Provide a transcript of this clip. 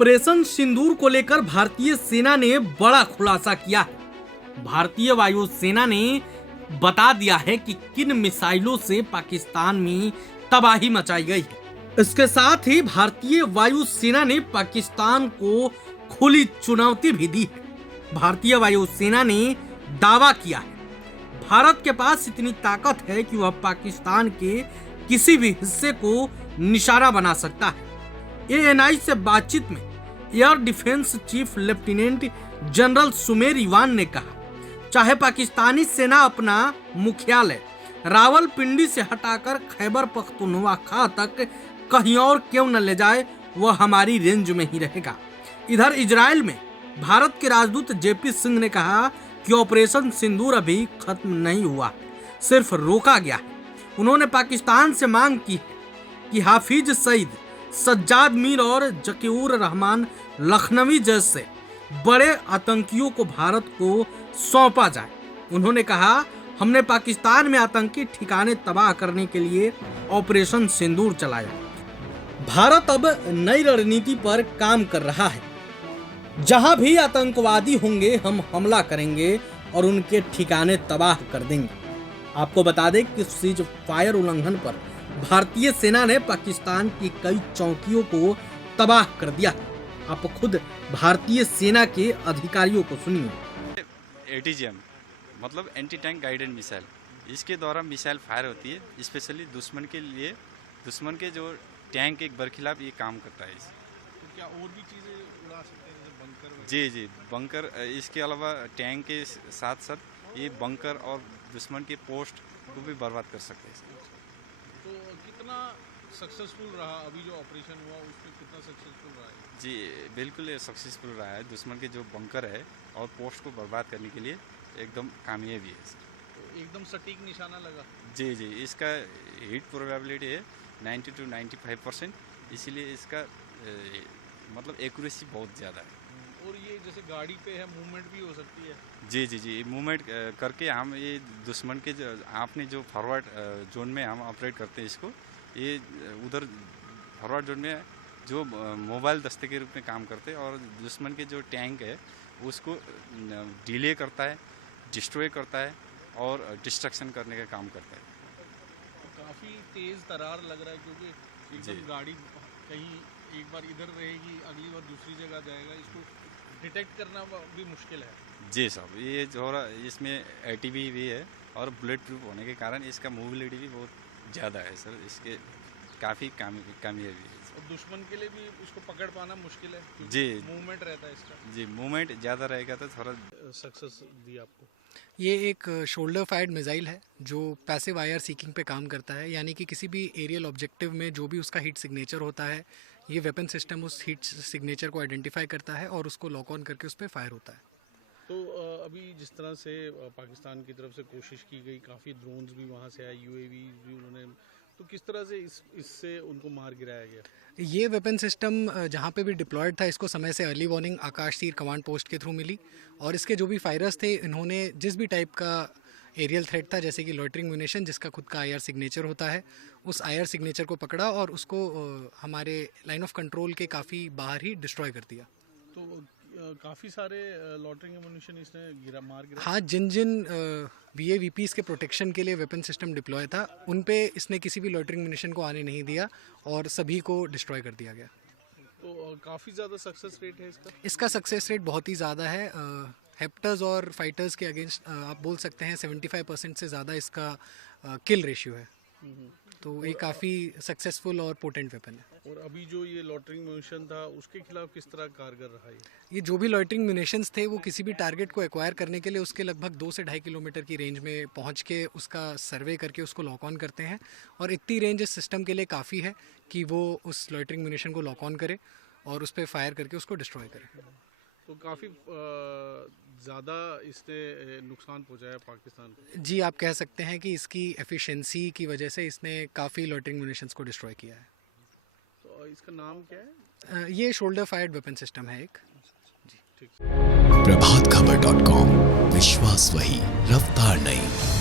Operation सिंदूर को लेकर भारतीय सेना ने बड़ा खुलासा किया है। भारतीय वायुसेना ने बता दिया है कि किन मिसाइलों से पाकिस्तान में तबाही मचाई गई है। इसके साथ ही भारतीय वायुसेना ने पाकिस्तान को खुली चुनौती भी दी है। भारतीय वायुसेना ने दावा किया है भारत के पास इतनी ताकत है कि वह पाकिस्तान के किसी भी हिस्से को निशाना बना सकता है। एएनआई से बातचीत में air defence chief lieutenant general Sumer Ivan ने कहा, चाहे पाकिस्तानी सेना अपना मुख्यालय रावलपिंडी से हटाकर खैबर पख्तूनख्वा तक कहीं और क्यों न ले जाए, वह हमारी रेंज में ही रहेगा। इधर इजराइल में भारत के राजदूत जेपी सिंह ने कहा कि ऑपरेशन सिंदूर अभी खत्म नहीं हुआ, सिर्फ रोका गया है। उन्होंने पाकिस्तान से मांग की है कि हाफिज सईद, सज्जाद मीर और जकीउर रहमान लखनवी जैसे बड़े आतंकियों को भारत को सौंपा जाए। उन्होंने कहा, हमने पाकिस्तान में आतंकी ठिकाने तबाह करने के लिए ऑपरेशन सिंदूर चलाया। भारत अब नई रणनीति पर काम कर रहा है। जहां भी आतंकवादी होंगे हम हमला करेंगे और उनके ठिकाने तबाह कर देंगे। आपको बता दें कि सीज फायर उल्लंघन पर भारतीय सेना ने पाकिस्तान की कई चौकियों को तबाह कर दिया। आप खुद भारतीय सेना के अधिकारियों को सुनिए। एटीजीएम मतलब एंटी टैंक गाइडेड मिसाइल, इसके द्वारा मिसाइल फायर होती है स्पेशली दुश्मन के लिए। दुश्मन के जो टैंक के बरखिलाफ ये काम करता है। तो क्या और भी चीज़ें उड़ा सकते हैं जैसे बंकर? जी, बंकर। इसके अलावा टैंक के साथ साथ ये बंकर और दुश्मन के पोस्ट को भी बर्बाद कर सकते हैं। तो कितना सक्सेसफुल रहा अभी जो ऑपरेशन हुआ, उसमें कितना सक्सेसफुल रहा है? जी बिल्कुल ये सक्सेसफुल रहा है। दुश्मन के जो बंकर है और पोस्ट को बर्बाद करने के लिए एकदम कामयाबी है। तो एकदम सटीक निशाना लगा? जी, इसका हिट प्रोबेबिलिटी है 90 to 95%, इसीलिए इसका मतलब एक्यूरेसी बहुत ज़्यादा है। और ये जैसे गाड़ी पे है, मूवमेंट भी हो सकती है? जी, मूवमेंट करके हम ये दुश्मन के आपने जो फॉरवर्ड जोन में हम ऑपरेट करते हैं इसको, ये उधर फॉरवर्ड जोन में जो मोबाइल दस्ते के रूप में काम करते हैं और दुश्मन के जो टैंक है उसको डिले करता है, डिस्ट्रॉय करता है और डिस्ट्रक्शन करने का काम करता है। तो काफ़ी तेज़ तरार लग रहा है क्योंकि एकदम गाड़ी कहीं एक बार इधर रहेगी, अगली बार दूसरी जगह जाएगा, इसको डिटेक्ट करना भी मुश्किल है। जी साहब, ये जो इसमें एटीवी भी है और बुलेट प्रूफ होने के कारण इसका मोबिलिटी भी बहुत ज़्यादा है सर। इसके काफ़ी कामयाबी है। और दुश्मन के लिए भी उसको पकड़ पाना मुश्किल है। जी, मूवमेंट रहता है इसका। जी, मूवमेंट ज़्यादा रहेगा तो थोड़ा सक्सेस दी आपको। ये एक शोल्डर फायर्ड मिसाइल है जो पैसिव आईआर सीकिंग पे काम करता है, यानी कि किसी भी एरियल ऑब्जेक्टिव में जो भी उसका हीट सिग्नेचर होता है, ये वेपन सिस्टम उस हीट सिग्नेचर को आइडेंटिफाई करता है और उसको लॉक ऑन करके उस पर फायर होता है। तो अभी जिस तरह से पाकिस्तान की तरफ से कोशिश की गई, काफ़ी ड्रोन्स भी वहाँ से आए, यूएवी भी उन्होंने, तो किस तरह से इससे उनको मार गिराया गया? ये वेपन सिस्टम जहाँ पे भी डिप्लॉयड था, इसको समय से अर्ली वार्निंग आकाश तीर कमांड पोस्ट के थ्रू मिली और इसके जो भी फायरर्स थे, इन्होंने जिस भी टाइप का एरियल थ्रेट था, जैसे कि लॉइटरिंग म्यूनिशन जिसका खुद का आईआर सिग्नेचर होता है, उस आईआर सिग्नेचर को पकड़ा और उसको हमारे लाइन ऑफ कंट्रोल के काफ़ी बाहर ही डिस्ट्रॉय कर दिया। तो काफ़ी सारे लॉटरिंग एमुनिशन इसने मार गिरा? हाँ, जिन VAVPs के प्रोटेक्शन के लिए वेपन सिस्टम डिप्लॉय था, उन पे इसने किसी भी लॉटरिंग म्यूनिशन को आने नहीं दिया और सभी को डिस्ट्रॉय कर दिया गया। तो काफ़ी ज़्यादा सक्सेस रेट है इसका? इसका सक्सेस रेट बहुत ही ज़्यादा है। हेप्टर्स और फाइटर्स के अगेंस्ट आप बोल सकते हैं 75% से ज़्यादा इसका किल रेशियो है। तो ये काफ़ी सक्सेसफुल और पोटेंट वेपन है। और अभी जो ये लॉटरिंग म्यूनिशन था, उसके खिलाफ किस तरह कारगर रहा ये जो भी लॉइटरिंग म्यूनिशंस थे, वो किसी भी टारगेट को एक्वायर करने के लिए उसके लगभग 2 से 2.5 किलोमीटर की रेंज में पहुंच के उसका सर्वे करके उसको लॉक ऑन करते हैं और इतनी रेंज इस सिस्टम के लिए काफ़ी है कि वो उस लॉइटरिंग म्यूनिशन को लॉक ऑन करे और उस पर फायर करके उसको डिस्ट्रॉय करे। तो काफ़ी ज़्यादा इसने नुकसान पहुंचाया पाकिस्तान को? जी, आप कह सकते हैं कि इसकी एफिशिएंसी की वजह से इसने काफ़ी लॉइटरिंग म्यूनिशंस को डिस्ट्रॉय किया है। तो इसका नाम क्या है? ये शोल्डर फायर्ड वेपन सिस्टम है एक। ठीक। प्रभातखबर.com, विश्वास वही, रफ्तार नहीं।